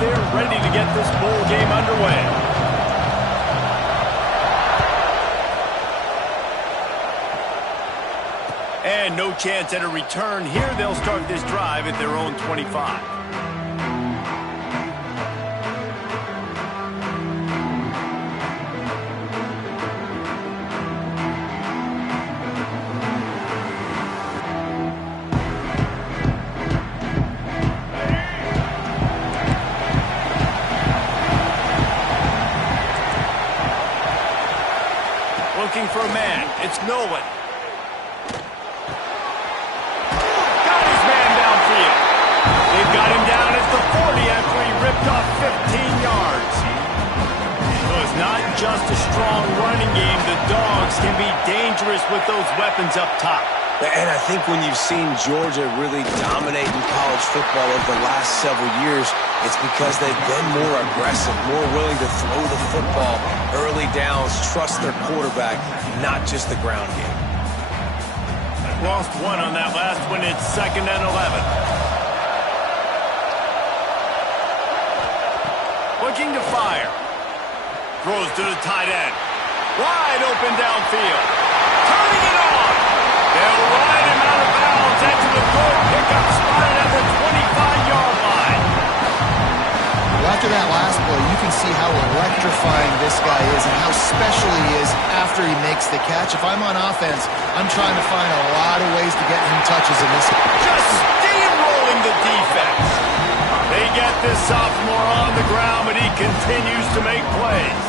there, ready to get this bowl game underway. And no chance at a return here. They'll start this drive at their own 25. Looking for a man. It's Nolan. They've got him down at the 40 after he ripped off 15 yards. So it's not just a strong running game. The Dogs can be dangerous with those weapons up top. And I think when you've seen Georgia really dominate in college football over the last several years, it's because they've been more aggressive, more willing to throw the football, early downs, trust their quarterback, not just the ground game. Lost one on that last one. It's 2nd and 11. Looking to fire. Throws to the tight end. Wide open downfield. Turning it on. They'll ride him out of bounds into the good pickup spotted at the 25-yard line. Well, after that last play, you can see how electrifying this guy is and how special he is after he makes the catch. If I'm on offense, I'm trying to find a lot of ways to get him touches in this. Just steamrolling the defense. They get this sophomore on the ground, but he continues to make plays.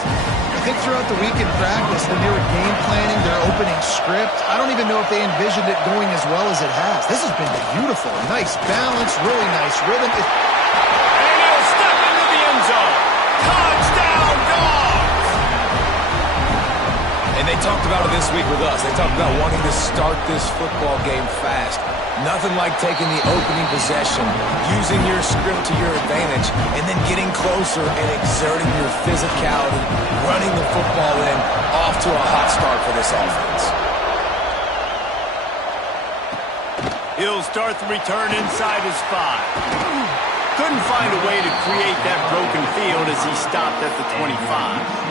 I think throughout the week in practice, when they were game planning their opening script, I don't even know if they envisioned it going as well as it has. This has been beautiful. Nice balance, really nice rhythm. And he'll step into the end zone. Touchdown, Dogs! And they talked about it this week with us. They talked about wanting to start this football game fast. Nothing like taking the opening possession, using your script to your advantage, and then getting closer and exerting your physicality, running the football in, off to a hot start for this offense. He'll start the return inside his 5. Couldn't find a way to create that broken field as he stopped at the 25.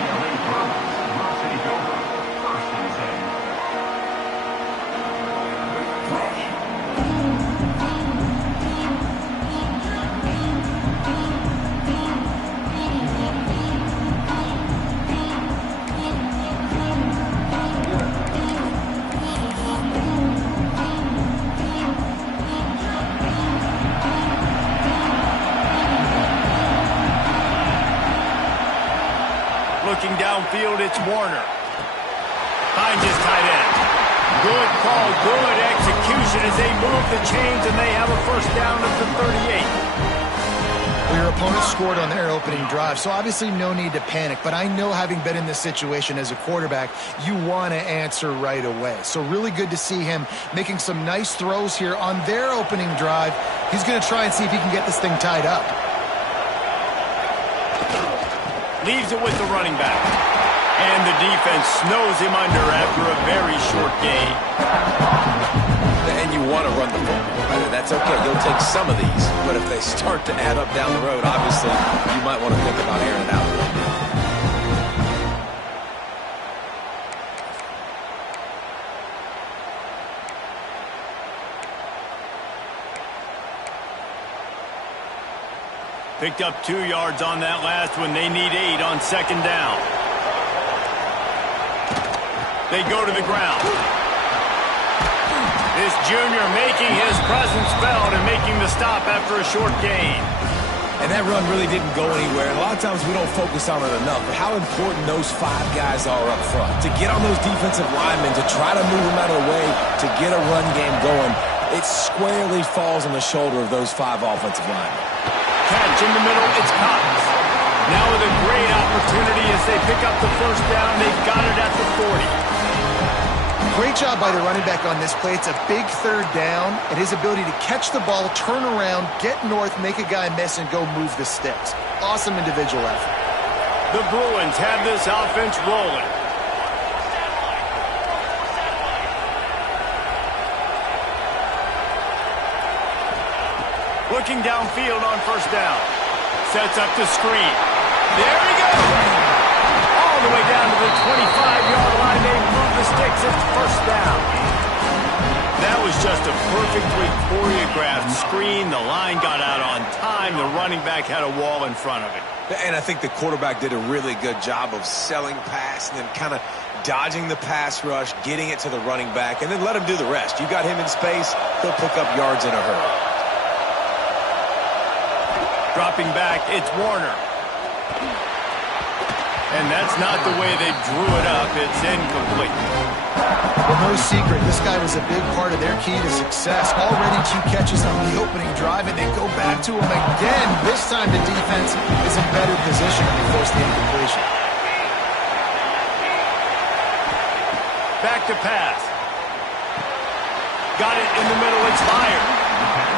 Looking downfield, it's Warner. Finds his tight end. Good call, good execution as they move the chains and they have a first down at the 38. Well, your opponent scored on their opening drive, so obviously no need to panic. But I know, having been in this situation as a quarterback, you want to answer right away. So really good to see him making some nice throws here on their opening drive. He's going to try and see if he can get this thing tied up. Leaves it with the running back. And the defense snows him under after a very short gain. And you want to run the football. That's okay. You'll take some of these. But if they start to add up down the road, obviously, you might want to think about airing it out a little bit. Picked up 2 yards on that last one. They need 8 on 2nd down. They go to the ground. This junior making his presence felt and making the stop after a short gain. And that run really didn't go anywhere. And a lot of times we don't focus on it enough, but how important those 5 guys are up front. To get on those defensive linemen, to try to move them out of the way, to get a run game going, it squarely falls on the shoulder of those 5 offensive linemen. Catch in the middle, it's Cox. Now with a great opportunity as they pick up the first down. They've got it at the 40. Great job by the running back on this play. It's a big 3rd down, and his ability to catch the ball, turn around, get north, make a guy miss, and go move the sticks. Awesome individual effort. The Bruins have this offense rolling. Looking downfield on first down. Sets up the screen. There he goes. All the way down to the 25-yard line. They move the sticks. It's first down. That was just a perfectly choreographed screen. The line got out on time. The running back had a wall in front of it. And I think the quarterback did a really good job of selling pass and then kind of dodging the pass rush, getting it to the running back, and then let him do the rest. You got him in space, he'll pick up yards in a hurry. Dropping back, it's Warner. And that's not the way they drew it up. It's incomplete. Well, no secret, this guy was a big part of their key to success. Already 2 catches on the opening drive, and they go back to him again. This time the defense is in better position to force the incompletion. Back to pass. Got it in the middle, it's fired.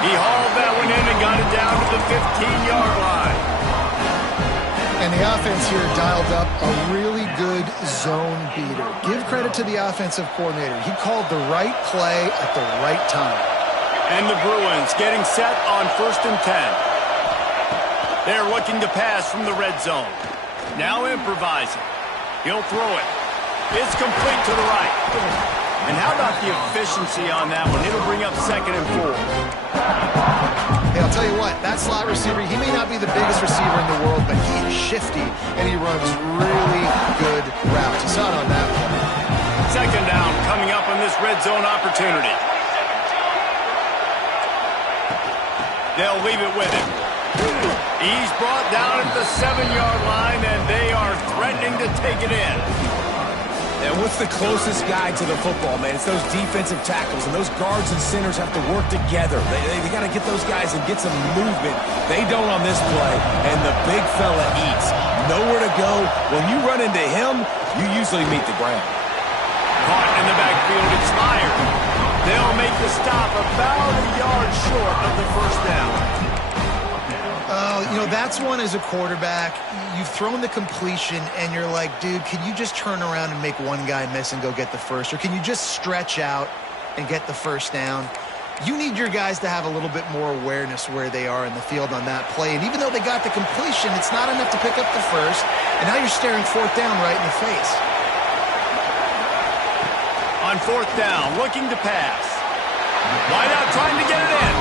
He hauled that one in and got it down to the 15-yard line. And the offense here dialed up a really good zone beater. Give credit to the offensive coordinator. He called the right play at the right time. And the Bruins getting set on 1st and 10. They're looking to pass from the red zone. Now improvising. He'll throw it. It's complete to the right. And how about the efficiency on that one? It'll bring up 2nd and 4. Hey, I'll tell you what, that slot receiver, he may not be the biggest receiver in the world, but he is shifty, and he runs really good routes. You saw it on that one. 2nd down coming up on this red zone opportunity. They'll leave it with him. He's brought down at the 7-yard line, and they are threatening to take it in. And what's the closest guy to the football, man? It's those defensive tackles, and those guards and centers have to work together. They got to get those guys and get some movement. They don't on this play, and the big fella eats. Nowhere to go. When you run into him, you usually meet the ground. Caught in the backfield, it's fired. They'll make the stop about a yard short of the first down. You know, that's one as a quarterback. You've thrown the completion, and you're like, dude, can you just turn around and make one guy miss and go get the first? Or can you just stretch out and get the first down? You need your guys to have a little bit more awareness where they are in the field on that play. And even though they got the completion, it's not enough to pick up the first. And now you're staring 4th down right in the face. On 4th down, looking to pass. Wide out, trying to get it in.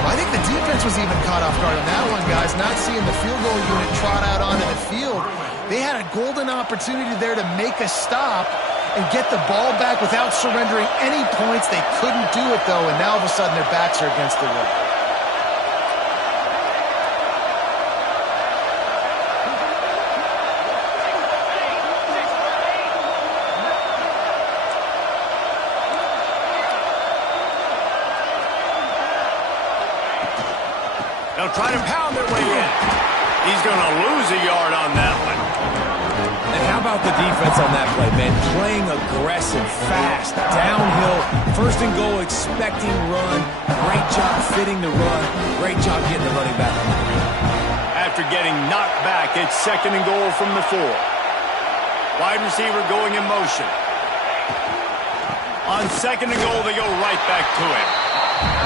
I think the defense was even caught off guard on that one, guys. Not seeing the field goal unit trot out onto the field. They had a golden opportunity there to make a stop and get the ball back without surrendering any points. They couldn't do it, though, and now all of a sudden their backs are against the wall. They'll try to pound their way in. He's going to lose a yard on that one. And how about the defense on that play, man? Playing aggressive, fast, downhill, 1st and goal, expecting run. Great job fitting the run. Great job getting the running back on the field. After getting knocked back, it's 2nd and goal from the 4. Wide receiver going in motion. On 2nd and goal, they go right back to it.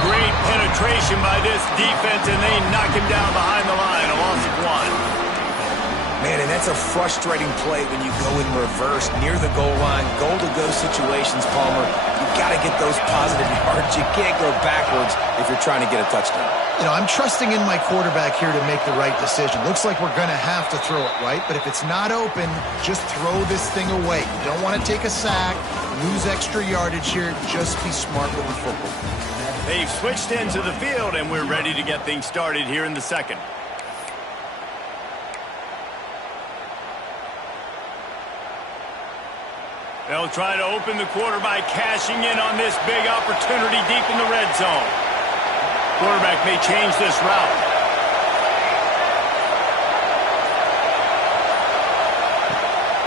Great penetration by this defense, and they knock him down behind the line, a loss of 1. Man, and that's a frustrating play when you go in reverse near the goal line. Goal-to-go situations, Palmer. You've got to get those positive yards. You can't go backwards if you're trying to get a touchdown. You know, I'm trusting in my quarterback here to make the right decision. Looks like we're going to have to throw it, right? But if it's not open, just throw this thing away. You don't want to take a sack, lose extra yardage here. Just be smart with the football. They've switched into the field, and we're ready to get things started here in the 2nd. They'll try to open the quarter by cashing in on this big opportunity deep in the red zone. Quarterback may change this route.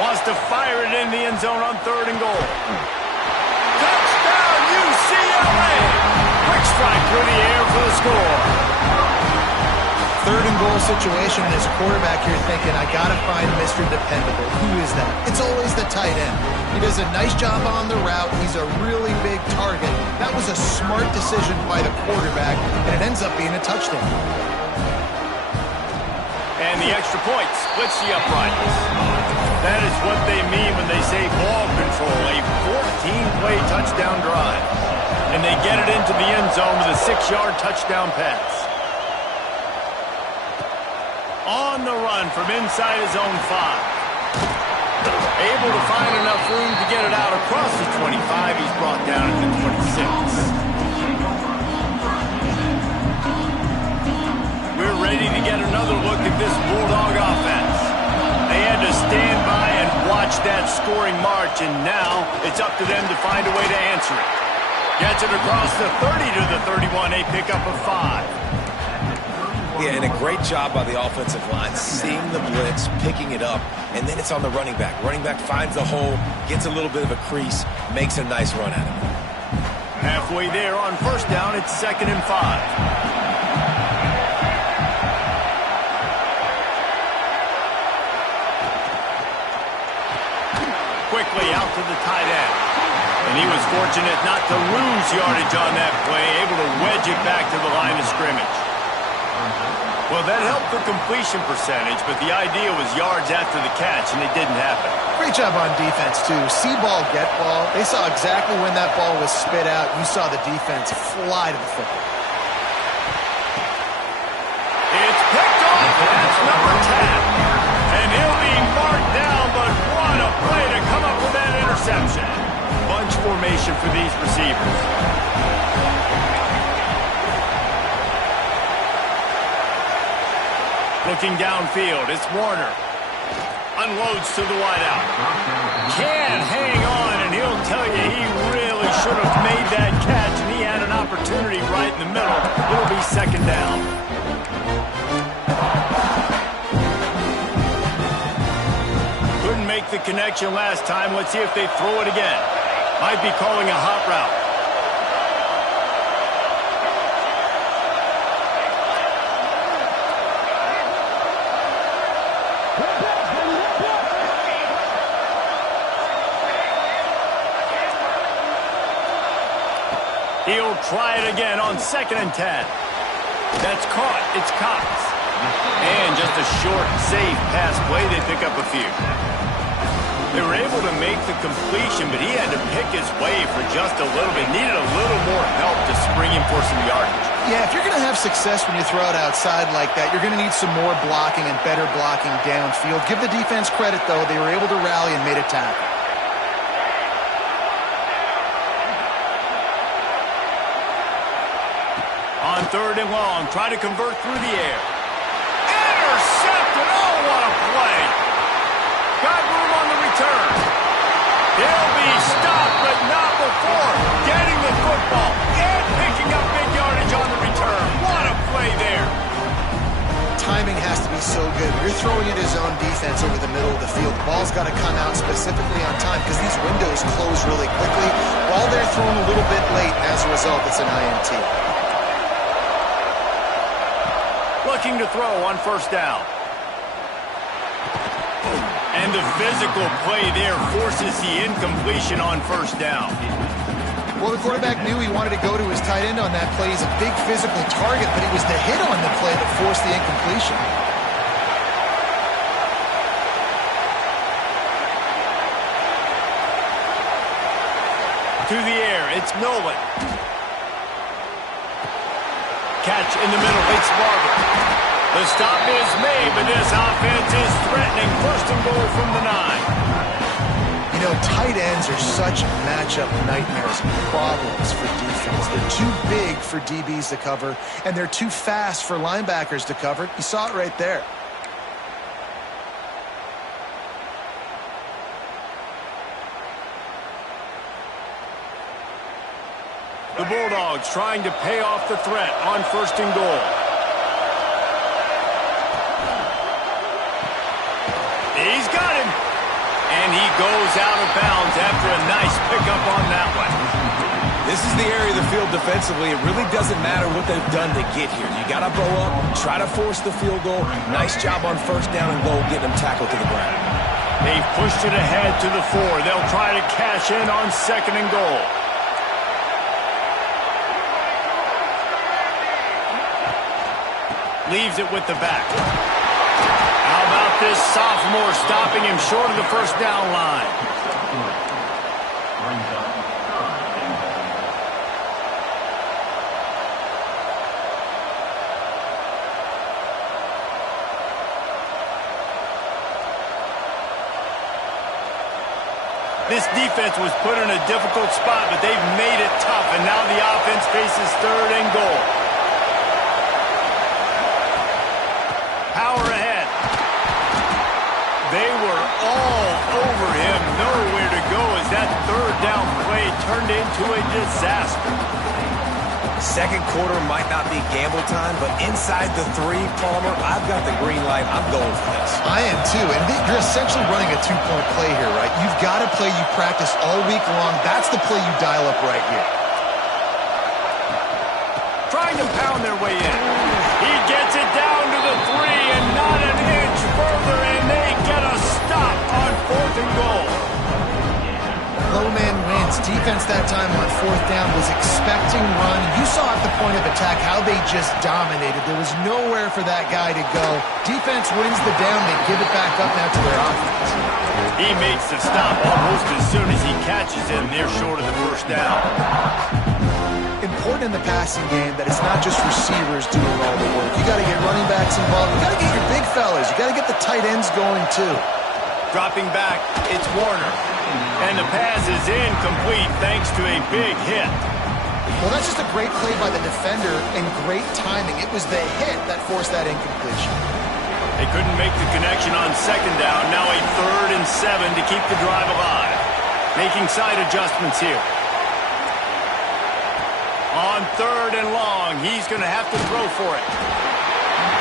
Wants to fire it in the end zone on 3rd and goal. Touchdown, UCLA! Quick strike through the air for the score. 3rd and goal situation, and as a quarterback you're thinking, I got to find Mr. Dependable. Who is that? It's always the tight end. He does a nice job on the route. He's a really big target. That was a smart decision by the quarterback, and it ends up being a touchdown. And the extra point splits the uprights. That is what they mean when they say ball control, a 14-play touchdown drive. And they get it into the end zone with a 6-yard touchdown pass. On the run from inside his own 5. Able to find enough room to get it out across the 25. He's brought down at the 26. We're ready to get another look at this Bulldog offense. They had to stand by and watch that scoring march, and now it's up to them to find a way to answer it. Gets it across the 30 to the 31, a pickup of 5. Yeah, and a great job by the offensive line, seeing the blitz, picking it up, and then it's on the running back. Running back finds the hole, gets a little bit of a crease, makes a nice run at it. Halfway there on first down, it's 2nd and 5. Quickly out to the tight end. And he was fortunate not to lose yardage on that play, able to wedge it back to the line of scrimmage. Well, that helped the completion percentage, but the idea was yards after the catch, and it didn't happen. Great job on defense, too. See ball, get ball. They saw exactly when that ball was spit out. You saw the defense fly to the football. It's picked off. That's number 10. And he'll be marked down, but what a play to come up with that interception. Bunch formation for these receivers. Looking downfield, it's Warner. Unloads to the wideout. Can hang on, and he'll tell you he really should have made that catch, and he had an opportunity right in the middle. It'll be 2nd down. Couldn't make the connection last time. Let's see if they throw it again. Might be calling a hot route. He'll try it again on 2nd and 10. That's caught. It's Cox. And just a short, safe pass play. They pick up a few. They were able to make the completion, but he had to pick his way for just a little bit. Needed a little more help to spring him for some yardage. Yeah, if you're going to have success when you throw it outside like that, you're going to need some more blocking and better blocking downfield. Give the defense credit, though. They were able to rally and made a tackle. On 3rd and long, try to convert through the air. Intercepted! Oh, what a play! Got room on the return. He'll be stopped, but not before getting the football and picking up big yardage on the return. What a play there! Timing has to be so good. When you're throwing it his own defense over the middle of the field, the ball's got to come out specifically on time because these windows close really quickly. Ball there thrown a little bit late. As a result, it's an INT. Looking to throw on 1st down. And the physical play there forces the incompletion on 1st down. Well, the quarterback knew he wanted to go to his tight end on that play. He's a big physical target, but it was the hit on the play that forced the incompletion. To the air, it's Nolan. Catch in the middle, it's Barber. The stop is made, but this offense is threatening. 1st and goal from the 9. You know, tight ends are such matchup nightmares and problems for defense. They're too big for DBs to cover, and they're too fast for linebackers to cover. You saw it right there. The Bulldogs trying to pay off the threat on 1st and goal. He's got him. And he goes out of bounds after a nice pickup on that one. This is the area of the field defensively. It really doesn't matter what they've done to get here. You got to bow up, try to force the field goal. Nice job on 1st down and goal, getting them tackled to the ground. They've pushed it ahead to the 4. They'll try to cash in on 2nd and goal. Leaves it with the back. sophomore, stopping him short of the first down line. This defense was put in a difficult spot, but they've made it tough, and now the offense faces 3rd and goal. Power ahead. They were all over him, nowhere to go as that 3rd down play turned into a disaster. Second quarter might not be gamble time, but inside the 3, Palmer, I've got the green light. I'm going for this. I am too, and you're essentially running a 2-point play here, right? You've got a play you practice all week long. That's the play you dial up right here. Trying to pound their way in. He gets it down to the 3 and not an inch further, and they get a stop on 4th and goal. Low man wins. Defense that time on 4th down was expecting run. You saw at the point of attack how they just dominated. There was nowhere for that guy to go. Defense wins the down. They give it back up now to their offense. He makes the stop almost as soon as he catches him. They're short of the first down. Important in the passing game that it's not just receivers doing all the work. You got to get running backs involved. You got to get your big fellas. You got to get the tight ends going too. Dropping back, it's Warner. And the pass is incomplete thanks to a big hit. Well, that's just a great play by the defender and great timing. It was the hit that forced that incompletion. They couldn't make the connection on 2nd down. Now a 3rd and 7 to keep the drive alive. Making side adjustments here. On 3rd and long, he's going to have to throw for it.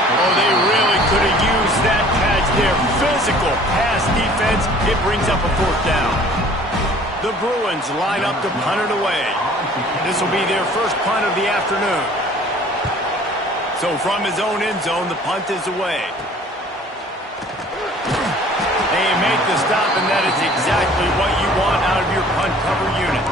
Oh, they really could have used that catch there. Physical pass defense. It brings up a 4th down. The Bruins line up to punt it away. This will be their first punt of the afternoon. So from his own end zone, the punt is away. They make the stop, and that is exactly what you want out of your punt cover unit.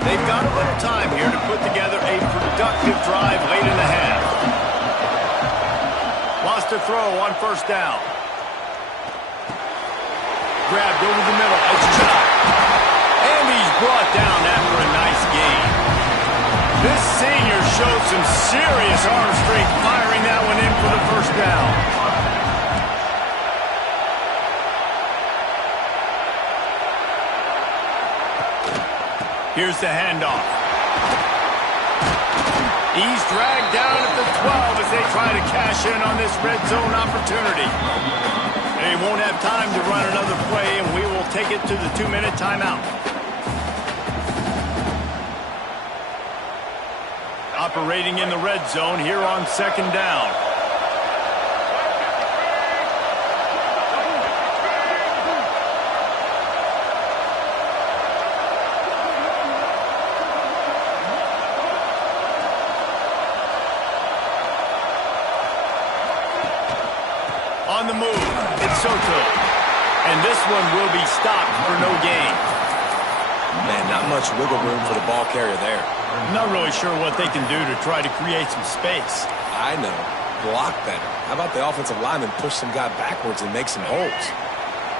They've got a little time here to put together a productive drive late in the half. Lost a throw on 1st down. Grabbed over the middle. It's chopped. And he's brought down after a nice gain. This senior showed some serious arm strength firing that one in for the 1st down. Here's the handoff. He's dragged down at the 12 as they try to cash in on this red zone opportunity. They won't have time to run another play, and we will take it to the 2-minute timeout. Operating in the red zone here on 2nd down. On the move, it's Soto. And this one will be stopped for no gain. Man, not much wiggle room for the ball carrier there. I'm not really sure what they can do to try to create some space. I know. Block better. How about the offensive lineman push some guy backwards and make some holes?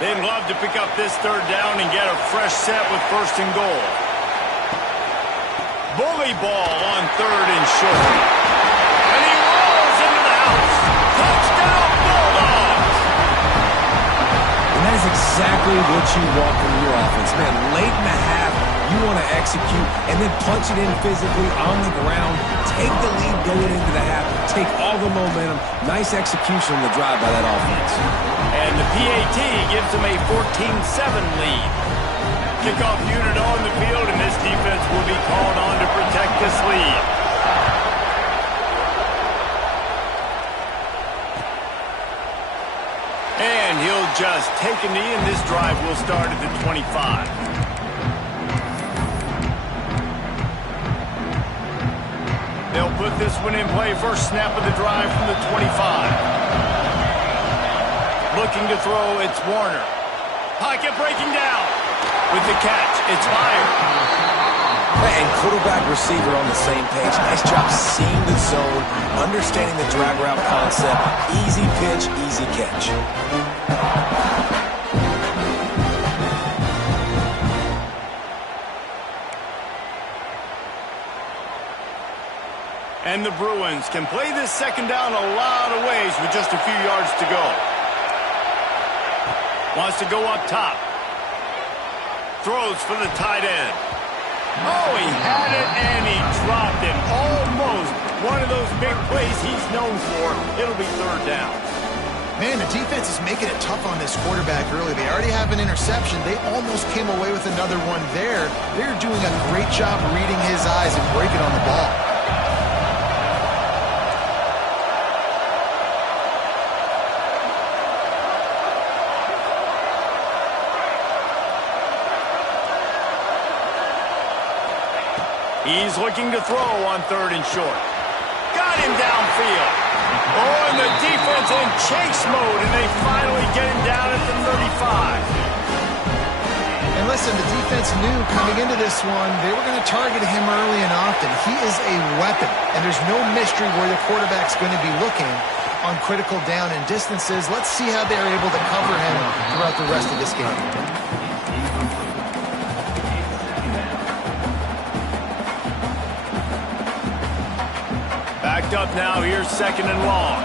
They'd love to pick up this 3rd down and get a fresh set with 1st and goal. Bully ball on 3rd and short. And he rolls into the house. Touchdown, Bulldogs! And that is exactly what you want from your offense. Man, late in the half, you want to execute and then punch it in physically on the ground. Take the lead going into the half. Take all the momentum. Nice execution on the drive by that offense. And the PAT gives them a 14-7 lead. Kickoff unit on the field, and this defense will be called on to protect this lead. And he'll just take a knee, and this drive will start at the 25. They'll put this one in play. First snap of the drive from the 25. Looking to throw, it's Warner. Pocket breaking down. With the catch, it's fired. And quarterback receiver on the same page. Nice job seeing the zone, understanding the drag route concept. Easy pitch, easy catch. And the Bruins can play this second down a lot of ways with just a few yards to go. Wants to go up top. Throws for the tight end. Oh, he had it and he dropped it. Almost one of those big plays he's known for. It'll be third down. Man, the defense is making it tough on this quarterback early. They already have an interception. They almost came away with another one there. They're doing a great job reading his eyes and breaking on the ball. He's looking to throw on third and short. Got him downfield. Oh, and the defense in chase mode, and they finally get him down at the 35. And listen, the defense knew coming into this one, they were going to target him early and often. He is a weapon, and there's no mystery where the quarterback's going to be looking on critical down and distances. Let's see how they're able to cover him throughout the rest of this game. Backed up now, here's second and long.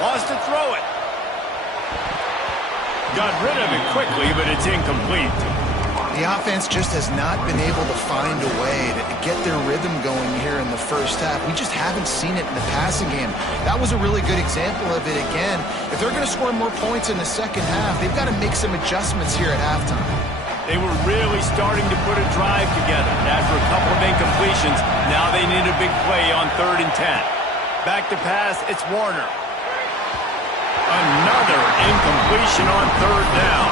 Wants to throw it. Got rid of it quickly, but it's incomplete. The offense just has not been able to find a way to get their rhythm going here in the first half. We just haven't seen it in the passing game. That was a really good example of it again. If they're going to score more points in the second half, they've got to make some adjustments here at halftime. They were really starting to put a drive together. After a couple of incompletions, now they need a big play on 3rd and 10. Back to pass, it's Warner. Another incompletion on 3rd down.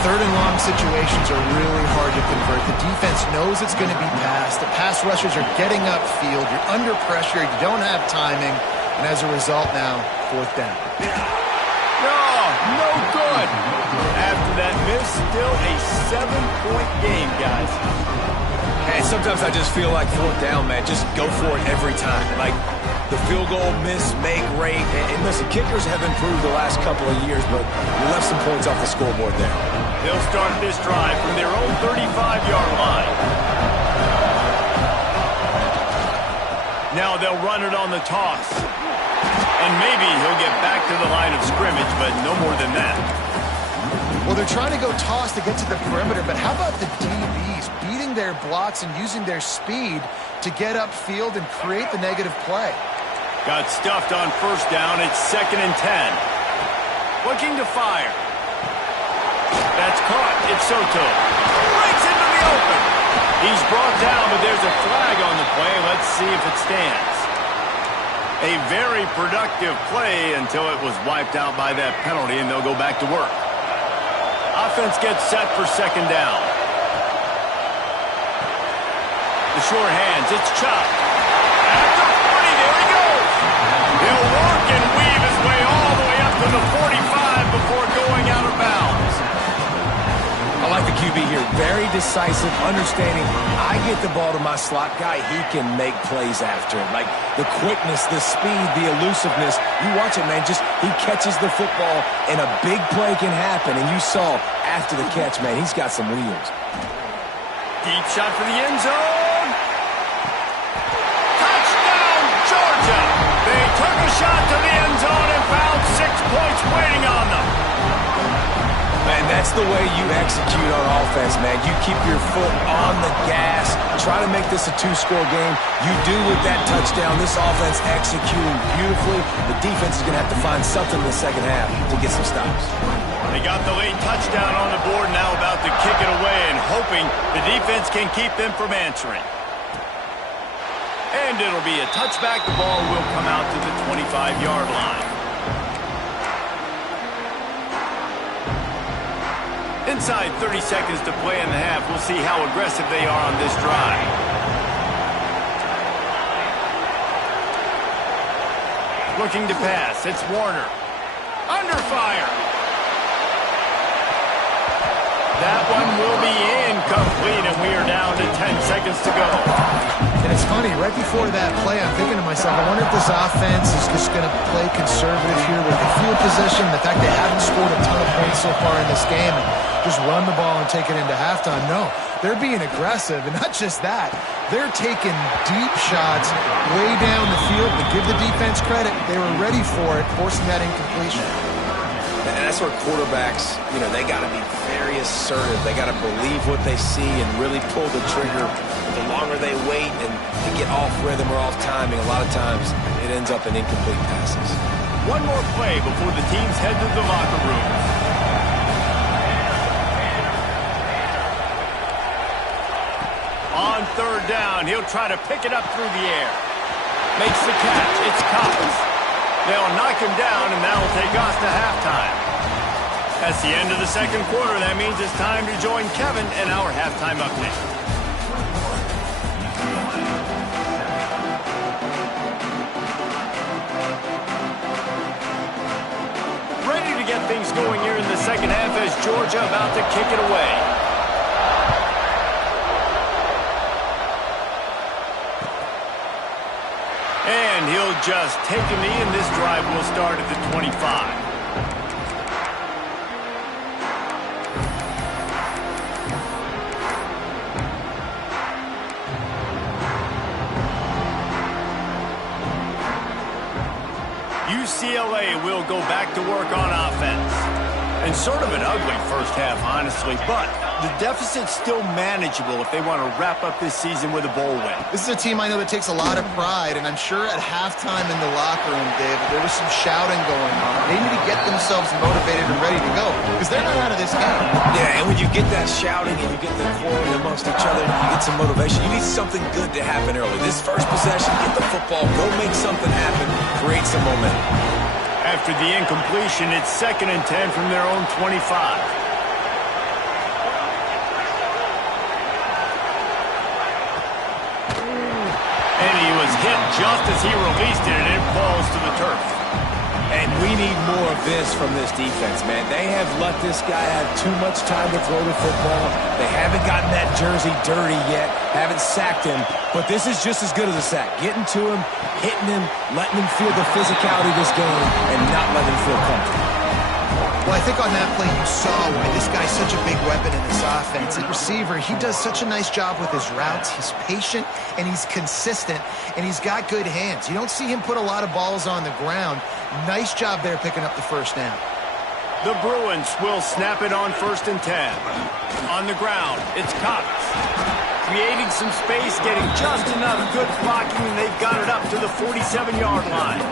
Third and long situations are really hard to convert. The defense knows it's going to be passed. The pass rushers are getting upfield. You're under pressure. You don't have timing. And as a result now, 4th down. No good. After that miss, still a 7-point game, guys. And sometimes I just feel like 4th down, man. Just go for it every time. Like the field goal miss, make rate. And listen, kickers have improved the last couple of years, but we left some points off the scoreboard there. They'll start this drive from their own 35-yard line. Now they'll run it on the toss. And maybe he'll get back to the line of scrimmage, but no more than that. Well, they're trying to go toss to get to the perimeter, but how about the DBs beating their blocks and using their speed to get upfield and create the negative play? Got stuffed on 1st down. It's 2nd and 10. Looking to fire. That's caught. It's Soto. Breaks into the open. He's brought down, but there's a flag on the play. Let's see if it stands. A very productive play until it was wiped out by that penalty, and they'll go back to work. Offense gets set for 2nd down. The short hands. It's Chubb. At the 40, there he goes. He'll walk and weave his way all the way up to the 45 before going out of bounds. I like the QB here. Very decisive, understanding. I get the ball to my slot guy, he can make plays after it. Like the quickness, the speed, the elusiveness. You watch it, man. Just he catches the football, and a big play can happen. And you saw after the catch, man, he's got some wheels. Deep shot for the end zone. Touchdown, Georgia. They took a shot to the end zone and found 6 points waiting on them. Man, that's the way you execute on offense, man. You keep your foot on the gas. Try to make this a 2-score game. You do with that touchdown. This offense executing beautifully. The defense is going to have to find something in the second half to get some stops. They got the late touchdown on the board, now about to kick it away and hoping the defense can keep them from answering. And it'll be a touchback. The ball will come out to the 25-yard line. Inside 30 seconds to play in the half. We'll see how aggressive they are on this drive. Looking to pass. It's Warner. Under fire. That one will be incomplete, and we are down to 10 seconds to go. And it's funny, right before that play, I'm thinking to myself, I wonder if this offense is just going to play conservative here with the field possession, the fact they haven't scored a ton of points so far in this game, and just run the ball and take it into halftime. No, they're being aggressive, and not just that. They're taking deep shots way down the field, but give the defense credit. They were ready for it, forcing that incompletion. And that's where quarterbacks, they got to be very assertive. They got to believe what they see and really pull the trigger. The longer they wait and they get off rhythm or off timing, a lot of times it ends up in incomplete passes. One more play before the teams head to the locker room. On third down, he'll try to pick it up through the air. Makes the catch. It's Collins. They'll knock him down, and that'll take us to halftime. That's the end of the second quarter. That means it's time to join Kevin in our halftime update. Ready to get things going here in the second half as Georgia about to kick it away. And he'll just take a knee, and this drive will start at the 25. UCLA will go back to work on offense. And sort of an ugly first half, honestly, but the deficit's still manageable if they want to wrap up this season with a bowl win. This is a team I know that takes a lot of pride, and I'm sure at halftime in the locker room, Dave, there was some shouting going on. They need to get themselves motivated and ready to go, because they're not out of this game. Yeah, and when you get that shouting and you get the quarreling amongst each other, you get some motivation. You need something good to happen early. This first possession, get the football, go make something happen, create some momentum. After the incompletion, it's 2nd and 10 from their own 25. And he was hit just as he released it, and it falls to the turf. And we need more of this from this defense, man. They have let this guy have too much time to throw the football. They haven't gotten that jersey dirty yet, haven't sacked him. But this is just as good as a sack. Getting to him, hitting him, letting him feel the physicality of this game, and not letting him feel comfortable. Well, I think on that play you saw why this guy's such a big weapon in this offense. At receiver, he does such a nice job with his routes. He's patient, and he's consistent, and he's got good hands. You don't see him put a lot of balls on the ground. Nice job there picking up the first down. The Bruins will snap it on 1st and 10. On the ground, it's Cox. Creating some space, getting just enough good blocking, and they've got it up to the 47-yard line.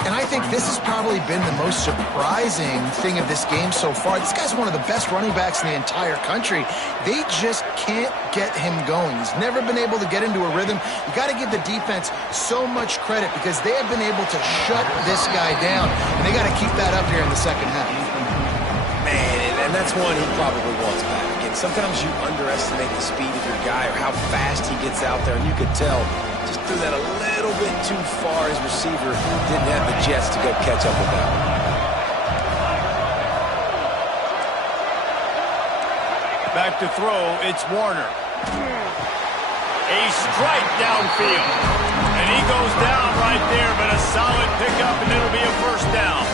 And I think this has probably been the most surprising thing of this game so far. This guy's one of the best running backs in the entire country. They just can't get him going. He's never been able to get into a rhythm. You got to give the defense so much credit because they have been able to shut this guy down, and they got to keep that up here in the second half. Man, and that's one he probably wants back. Again, sometimes you underestimate the speed of your guy or how fast he gets out there, and you could tell just threw that a little bit too far. His receiver didn't have the jets to go catch up with that one. Back to throw, it's Warner. A strike downfield. And he goes down right there, but a solid pickup, and it'll be a first down.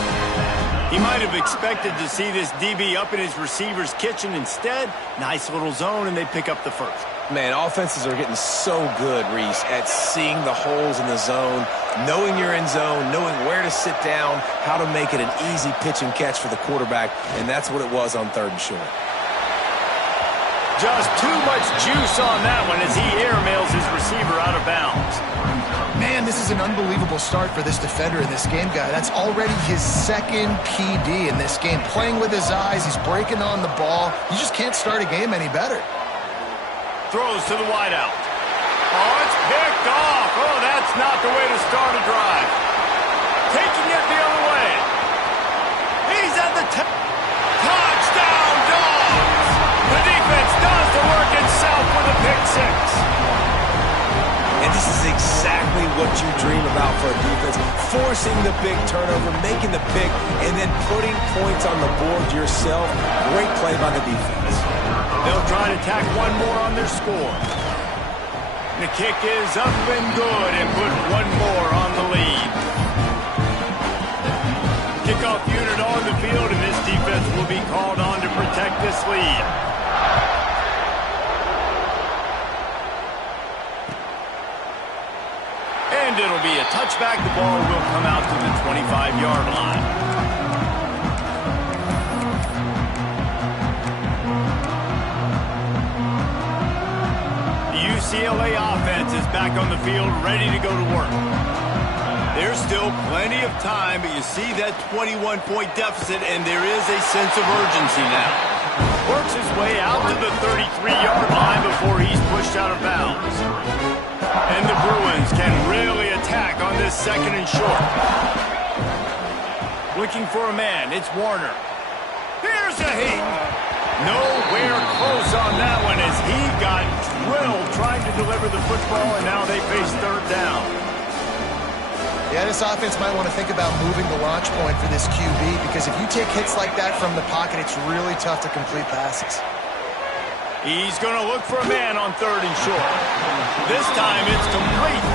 He might have expected to see this DB up in his receiver's kitchen. Instead, nice little zone, and they pick up the first. Man, offenses are getting so good, Reese, at seeing the holes in the zone, knowing you're in zone, knowing where to sit down, how to make it an easy pitch and catch for the quarterback, and that's what it was on 3rd and short. Just too much juice on that one as he airmails his receiver out of bounds. Man, this is an unbelievable start for this defender in this game, guy. That's already his 2nd PD in this game. Playing with his eyes, he's breaking on the ball. You just can't start a game any better. Throws to the wideout. Oh, it's picked off. Oh, that's not the way to start a drive. Taking it the other way. He's at the touchdown, Dogs. And this is exactly what you dream about for a defense. Forcing the big turnover, making the pick, and then putting points on the board yourself. Great play by the defense. They'll try to tack one more on their score. The kick is up and good and put one more on the lead. Kickoff unit on the field, and this defense will be called on to protect this lead. And it'll be a touchback. The ball will come out to the 25-yard line. The UCLA offense is back on the field, ready to go to work. There's still plenty of time, but you see that 21-point deficit, and there is a sense of urgency now. Works his way out to the 33-yard line before he's pushed out of bounds. And the Bruins can really attack on this second and short. Looking for a man, it's Warner. Here's a hit. Nowhere close on that one as he got drilled trying to deliver the football, and now they face third down. Yeah, this offense might want to think about moving the launch point for this QB, because if you take hits like that from the pocket, it's really tough to complete passes. He's going to look for a man on third and short. This time it's complete.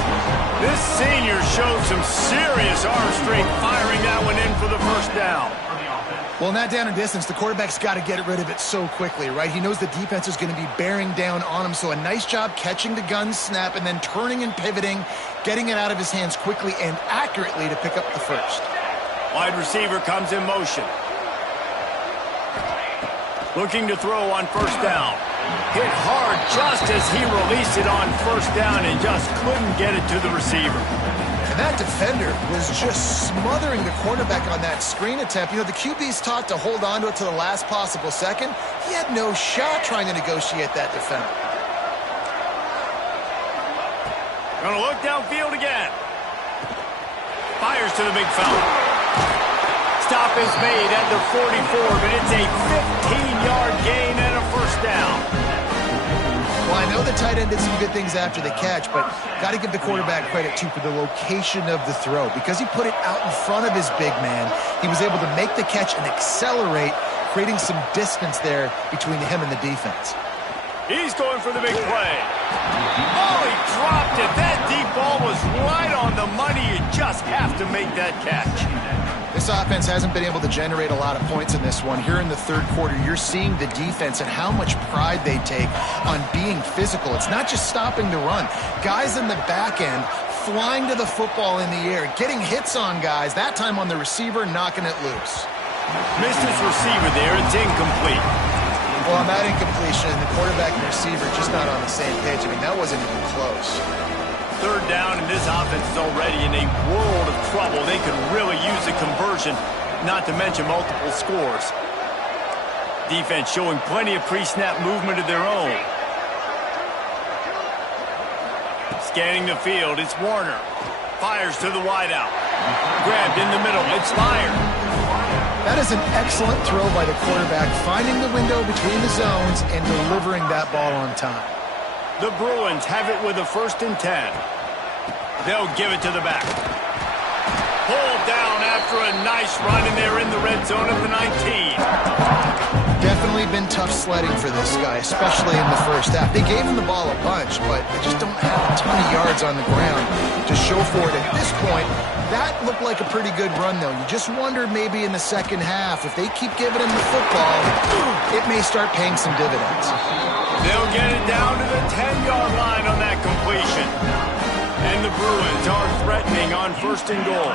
This senior showed some serious arm strength firing that one in for the first down. Well, in that down and distance, the quarterback's got to get rid of it so quickly, right? He knows the defense is going to be bearing down on him, so a nice job catching the gun snap and then turning and pivoting, getting it out of his hands quickly and accurately to pick up the first. Wide receiver comes in motion. Looking to throw on first down. Hit hard just as he released it on first down and just couldn't get it to the receiver. And that defender was just smothering the quarterback on that screen attempt. You know, the QB's taught to hold on to it to the last possible second. He had no shot trying to negotiate that defender. Gonna look downfield again. Fires to the big fella. Stop is made at the 44, but it's a 15-yard gain and a first down. Well, I know the tight end did some good things after the catch, but got to give the quarterback credit, too, for the location of the throw. Because he put it out in front of his big man, he was able to make the catch and accelerate, creating some distance there between him and the defense. He's going for the big play. Oh, he dropped it. That deep ball was right on the money. You just have to make that catch. This offense hasn't been able to generate a lot of points in this one. Here in the third quarter, you're seeing the defense and how much pride they take on being physical. It's not just stopping the run. Guys in the back end flying to the football in the air, getting hits on guys, that time on the receiver, knocking it loose. Missed his receiver there. It's incomplete. Well, on that incompletion, the quarterback and receiver just not on the same page. I mean, that wasn't even close. Third down, and this offense is already in a world of trouble. They could really use a conversion, not to mention multiple scores. Defense showing plenty of pre-snap movement of their own. Scanning the field, it's Warner. Fires to the wideout. Grabbed in the middle, it's fired. That is an excellent throw by the quarterback, finding the window between the zones and delivering that ball on time. The Bruins have it with a 1st and 10. They'll give it to the back. Pulled down after a nice run, and they're in the red zone at the 19. Definitely been tough sledding for this guy, especially in the first half. They gave him the ball a bunch, but they just don't have a ton of yards on the ground to show for it at this point. That looked like a pretty good run, though. You just wonder maybe in the second half, if they keep giving him the football, it may start paying some dividends. They'll get it down to the 10-yard line on that completion. And the Bruins are threatening on 1st and goal.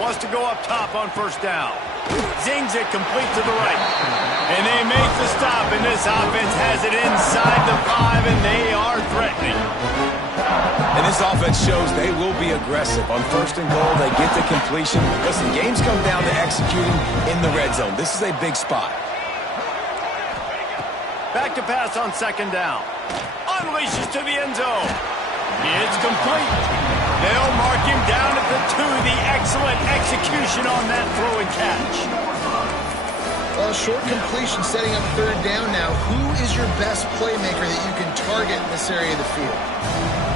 Wants to go up top on 1st down. Zings it complete to the right. And they make the stop, and this offense has it inside the 5, and they are threatening. And this offense shows they will be aggressive. On 1st and goal, they get the completion. Listen, games come down to executing in the red zone. This is a big spot. Back to pass on 2nd down. Unleashes to the end zone. It's complete. They'll mark him down at the 2. The excellent execution on that throw and catch. Well, short completion setting up third down now. Who is your best playmaker that you can target in this area of the field?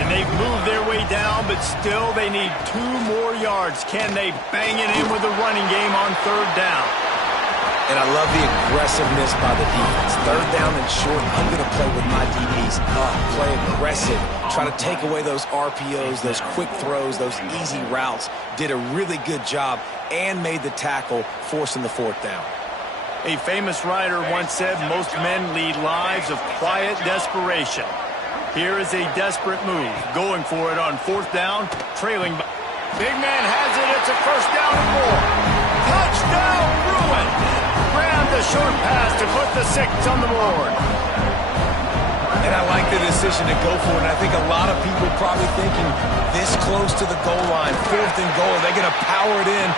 And they've moved their way down, but still they need 2 more yards. Can they bang it in with a running game on third down? And I love the aggressiveness by the defense. Third down and short, I'm going to play with my DBs. Play aggressive. Try to take away those RPOs, those quick throws, those easy routes. Did a really good job and made the tackle, forcing the fourth down. A famous writer once said, most men lead lives of quiet desperation. Here is a desperate move. Going for it on fourth down, trailing. Big man has it. It's a first down and more. Touchdown, Bruin. Grabbed the short pass to put the 6 on the board. And I like the decision to go for it. And I think a lot of people probably thinking this close to the goal line, 4th and goal, they're going to power it in.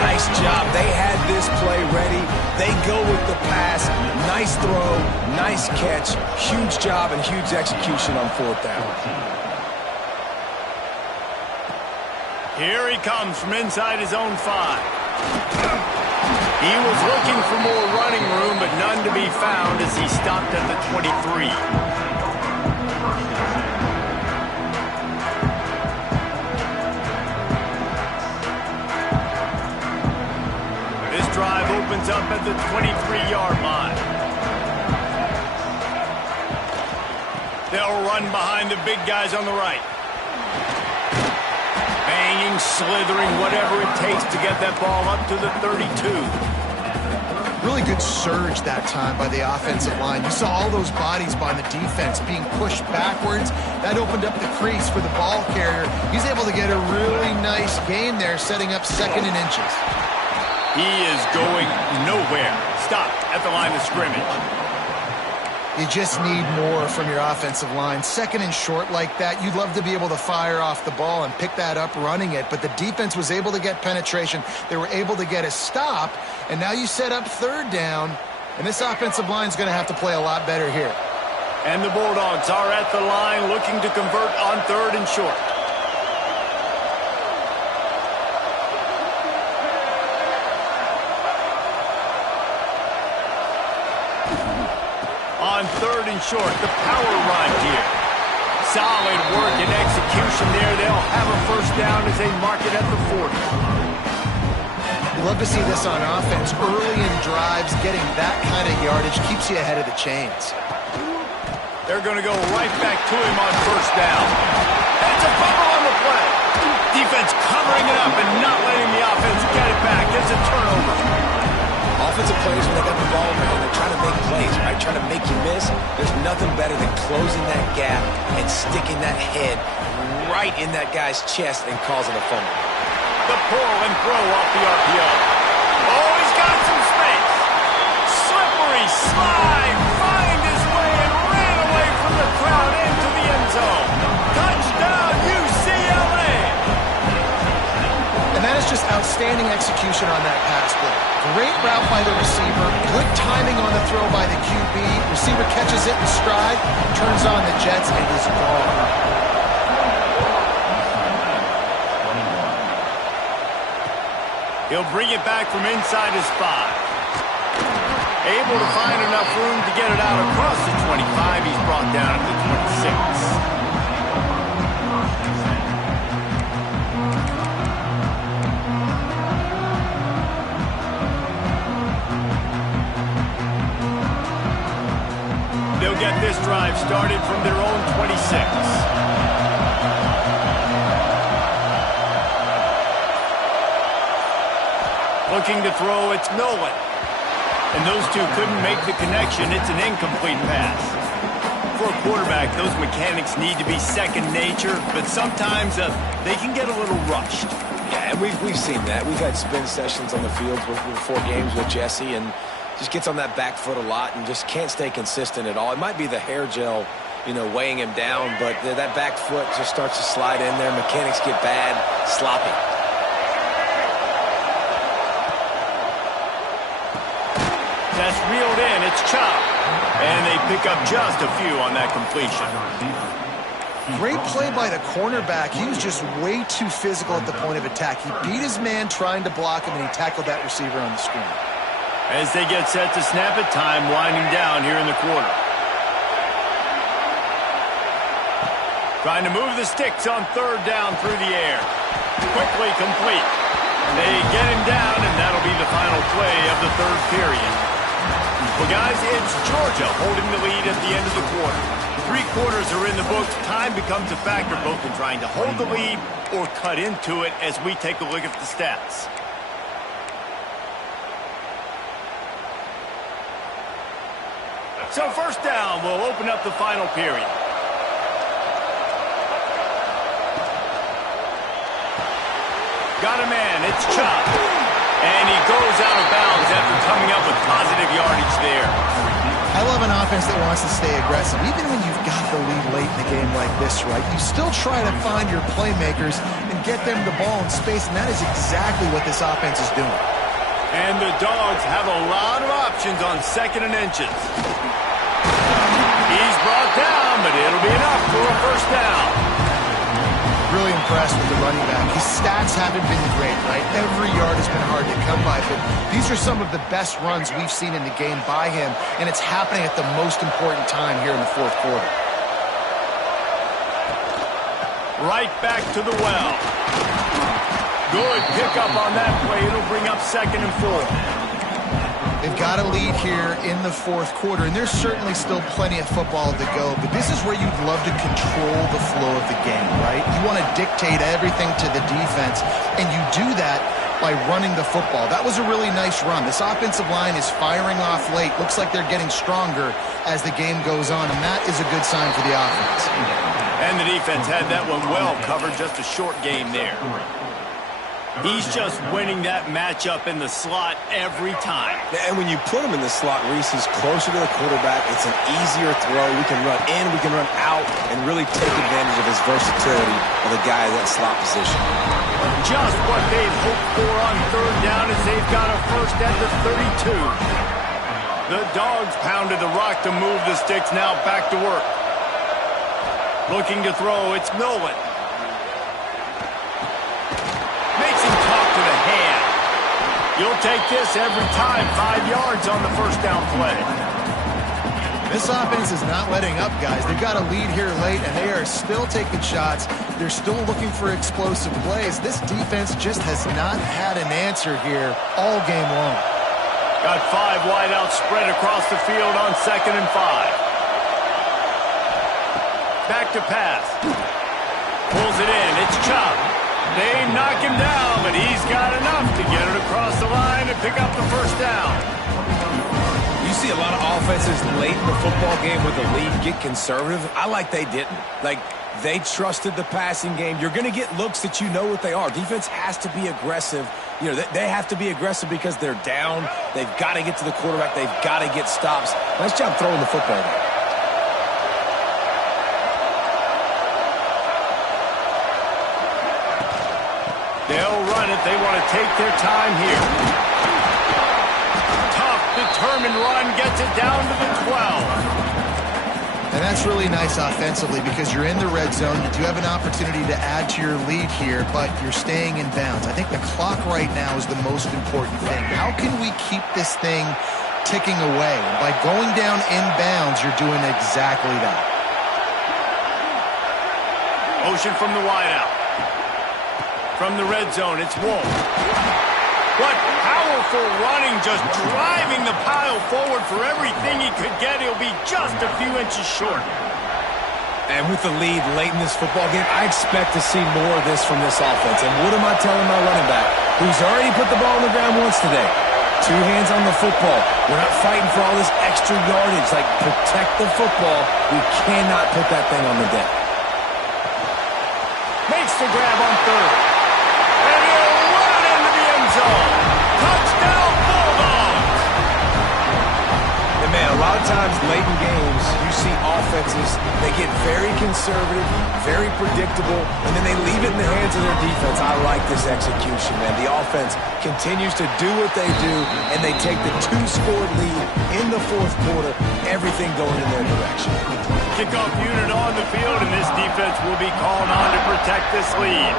Nice job. They had this play ready. They go with the pass. Nice throw, nice catch. Huge job and huge execution on fourth down. Here he comes from inside his own 5. He was looking for more running room, but none to be found as he stopped at the 23. This drive opens up at the 23-yard line. They'll run behind the big guys on the right. Banging, slithering, whatever it takes to get that ball up to the 32. Really good surge that time by the offensive line. You saw all those bodies by the defense being pushed backwards. That opened up the crease for the ball carrier. He's able to get a really nice gain there, setting up 2nd and inches. He is going nowhere. Stopped at the line of scrimmage. You just need more from your offensive line. 2nd and short like that, you'd love to be able to fire off the ball and pick that up running it, but the defense was able to get penetration. They were able to get a stop, and now you set up third down, and this offensive line is going to have to play a lot better here. And the Bulldogs are at the line looking to convert on 3rd and short. On 3rd and short, the power run here. Solid work and execution there. They'll have a first down as they mark it at the 40. You love to see this on offense. Early in drives, getting that kind of yardage keeps you ahead of the chains. They're going to go right back to him on first down. That's a fumble on the play. Defense covering it up and not letting the offense get it back. It's a turnover. Offensive players, when they got the ball, man, they're trying to make plays, right? Trying to make you miss. There's nothing better than closing that gap and sticking that head right in that guy's chest and causing a fumble. The pull and throw off the RPO. Oh, he's got some space. Slippery slide. Find his way and ran away from the crowd into the end zone. Touchdown, UCLA. And that is just outstanding execution on that pass play. Great route by the receiver. Good timing on the throw by the QB. Receiver catches it in stride, turns on the jets, and is gone. He'll bring it back from inside his 5. Able to find enough room to get it out across the 25. He's brought down at the 26. They'll get this drive started from their own 26. Looking to throw, it's Nolan. And those two couldn't make the connection. It's an incomplete pass. For a quarterback, those mechanics need to be second nature, but sometimes they can get a little rushed. Yeah, and we've seen that. We've had spin sessions on the field before games with Jesse, and just gets on that back foot a lot and just can't stay consistent at all. It might be the hair gel, weighing him down, but that back foot just starts to slide in there. Mechanics get bad, sloppy. That's reeled in. It's chopped. And they pick up just a few on that completion. Great play by the cornerback. He was just way too physical at the point of attack. He beat his man trying to block him, and he tackled that receiver on the screen. As they get set to snap it, time winding down here in the quarter. Trying to move the sticks on third down through the air. Quickly complete. They get him down, and that'll be the final play of the third period. Well, guys, it's Georgia holding the lead at the end of the quarter. 3 quarters are in the books. Time becomes a factor both in trying to hold the lead or cut into it as we take a look at the stats. So first down will open up the final period. Got a man, it's Chubb. And he goes out of bounds after coming up with positive yardage there. I love an offense that wants to stay aggressive. Even when you've got the lead late in the game like this, right, you still try to find your playmakers and get them the ball in space, and that is exactly what this offense is doing. And the Dogs have a lot of options on 2nd and inches. He's brought down, but it'll be enough for a first down. Really impressed with the running back. His stats haven't been great, right? Every yard has been hard to come by, but these are some of the best runs we've seen in the game by him, and it's happening at the most important time here in the 4th quarter. Right back to the well. Good pickup on that play. It'll bring up 2nd and 4. They've got a lead here in the 4th quarter, and there's certainly still plenty of football to go, but this is where you'd love to control the flow of the game, right? You want to dictate everything to the defense, and you do that by running the football. That was a really nice run. This offensive line is firing off late. Looks like they're getting stronger as the game goes on, and that is a good sign for the offense. And the defense had that one well covered, just a short game there. He's just winning that matchup in the slot every time. And when you put him in the slot, Reese is closer to the quarterback. It's an easier throw. We can run in, we can run out, and really take advantage of his versatility of the guy in that slot position. Just what they've hoped for on third down as they've got a first at the 32. The Dogs pounded the rock to move the sticks, now back to work. Looking to throw, it's Nolan. Makes him talk to the hand. You'll take this every time. 5 yards on the first down play. This offense is not letting up, guys. They've got a lead here late, and they are still taking shots. They're still looking for explosive plays. This defense just has not had an answer here all game long. Got 5 wideouts spread across the field on 2nd and 5. Back to pass. Pulls it in. It's Chubb. They knock him down, but he's got enough to get it across the line and pick up the first down. You see a lot of offenses late in the football game with the lead get conservative. I like they didn't. Like, they trusted the passing game. You're going to get looks that you know what they are. Defense has to be aggressive. You know, they have to be aggressive because they're down. They've got to get to the quarterback. They've got to get stops. Nice job throwing the football there. They'll run it. They want to take their time here. Tough, determined run gets it down to the 12. And that's really nice offensively because you're in the red zone. You do have an opportunity to add to your lead here, but you're staying in bounds. I think the clock right now is the most important thing. How can we keep this thing ticking away? And by going down in bounds, you're doing exactly that. Motion from the wideout. From the red zone, it's Wolf. What powerful running, just driving the pile forward for everything he could get. He'll be just a few inches short. And with the lead late in this football game, I expect to see more of this from this offense. And what am I telling my running back, who's already put the ball on the ground once today? 2 hands on the football. We're not fighting for all this extra yardage. Like, protect the football. We cannot put that thing on the deck. Makes the grab on third. And he'll run it into the end zone. Touchdown, Bulldogs! And man, a lot of times late in games, you see offenses, they get very conservative, very predictable, and then they leave it in the hands of their defense. I like this execution, man. The offense continues to do what they do, and they take the 2-score lead in the 4th quarter, everything going in their direction. Kickoff unit on the field, and this defense will be called on to protect this lead.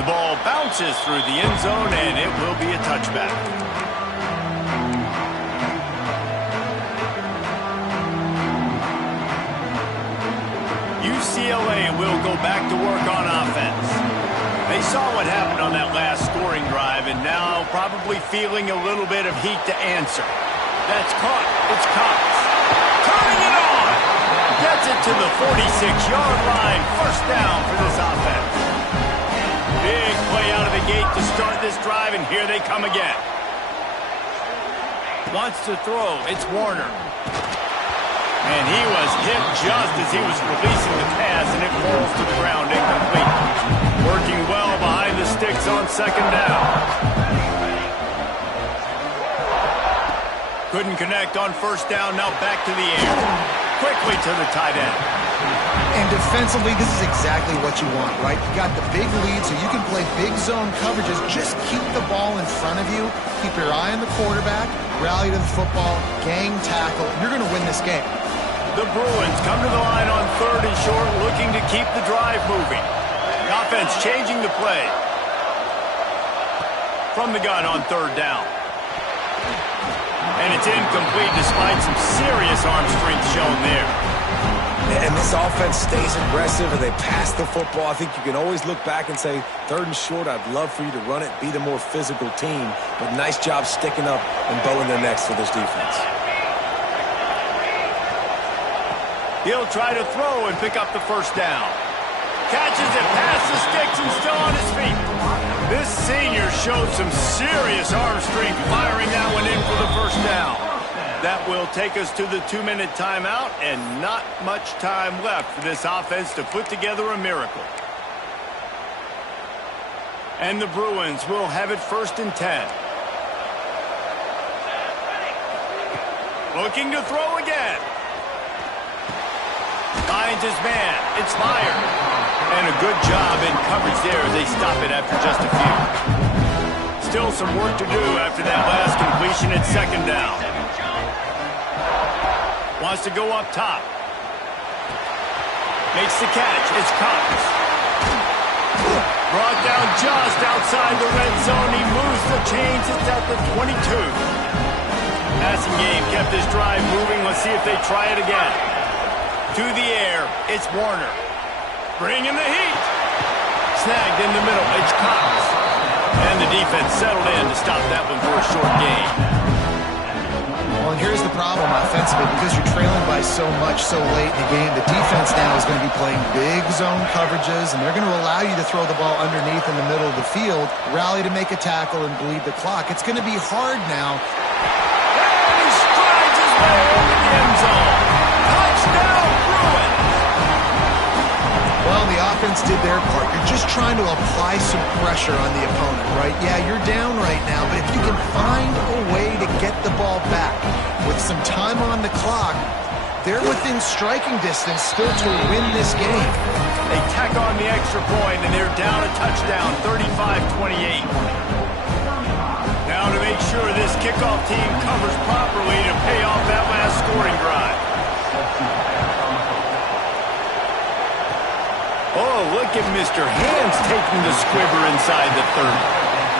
The ball bounces through the end zone, and it will be a touchback. UCLA will go back to work on offense. They saw what happened on that last scoring drive, and now probably feeling a little bit of heat to answer. That's caught. It's Cox. Turning it on. Gets it to the 46-yard line. First down for this offense. Big play out of the gate to start this drive, and here they come again. Wants to throw. It's Warner. And he was hit just as he was releasing the pass, and it falls to the ground incomplete. Working well behind the sticks on second down. Couldn't connect on first down, now back to the air. Quickly to the tight end. And defensively, this is exactly what you want, right? You got the big lead, so you can play big zone coverages. Just keep the ball in front of you. Keep your eye on the quarterback. Rally to the football. Gang tackle. You're going to win this game. The Bruins come to the line on 3rd and short, looking to keep the drive moving. The offense changing the play. From the gun on 3rd down. And it's incomplete despite some serious arm strength shown there. And this offense stays aggressive and they pass the football. I think you can always look back and say, 3rd and short, I'd love for you to run it, be the more physical team. But nice job sticking up and bowing their necks for this defense. He'll try to throw and pick up the first down. Catches it past the sticks and still on his feet. This senior showed some serious arm strength firing that one in for the first down. That will take us to the 2-minute timeout, and not much time left for this offense to put together a miracle. And the Bruins will have it 1st and 10. Looking to throw again. Finds his man. It's fired. And a good job in coverage there as they stop it after just a few. Still some work to do after that last completion at 2nd down. Wants to go up top. Makes the catch. It's Cox. Brought down just outside the red zone. He moves the chains. It's at the 22. Passing game kept this drive moving. Let's see if they try it again. To the air. It's Warner. Bringing the heat. Snagged in the middle. It's Cox. And the defense settled in to stop that one for a short gain. Well, and here's the problem offensively. Because you're trailing by so much so late in the game, the defense now is going to be playing big zone coverages, and they're going to allow you to throw the ball underneath in the middle of the field, rally to make a tackle, and bleed the clock. It's going to be hard now. And he strides his way over the end zone. Touchdown, Bruins! Well, the offense did their part. You're just trying to apply some pressure on the opponent, right? Yeah, you're down right now, but if you can find a way to get the ball back with some time on the clock, they're within striking distance still to win this game. They tack on the extra point, and they're down a touchdown, 35-28. Now to make sure this kickoff team covers properly to pay off that last scoring drive. Oh, look at Mr. Hands taking the squibber inside the 30.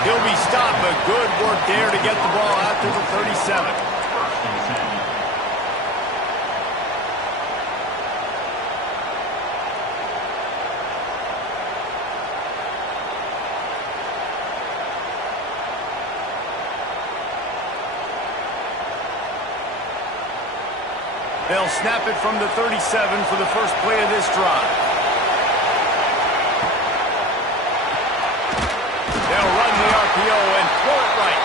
He'll be stopped, but good work there to get the ball out to the 37. They'll snap it from the 37 for the first play of this drive. They'll run the RPO and throw it right.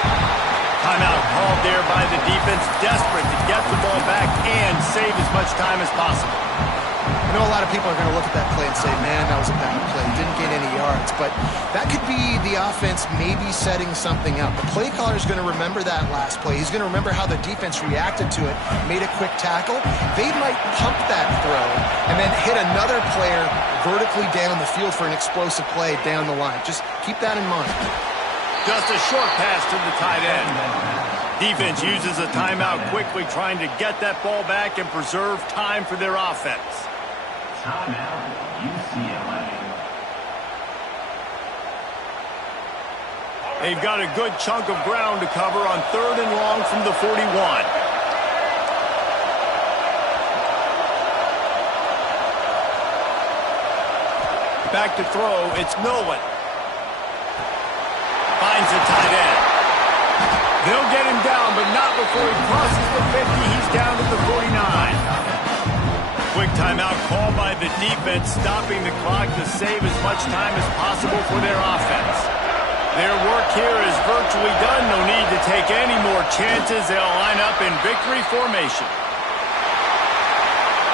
Timeout called there by the defense, desperate to get the ball back and save as much time as possible. I know a lot of people are going to look at that play and say, man, that was a bad play. Didn't get any yards. But that could be the offense maybe setting something up. The play caller is going to remember that last play. He's going to remember how the defense reacted to it, made a quick tackle. They might pump that throw and then hit another player vertically down the field for an explosive play down the line. Just keep that in mind. Just a short pass to the tight end. Defense uses a timeout quickly, trying to get that ball back and preserve time for their offense. Timeout, UCLA. They've got a good chunk of ground to cover on 3rd and long from the 41. Back to throw, it's Nolan. Finds the tight end. They'll get him down, but not before he crosses the 50. He's down at the 49. Quick timeout call by the defense, stopping the clock to save as much time as possible for their offense. Their work here is virtually done. No need to take any more chances. They'll line up in victory formation.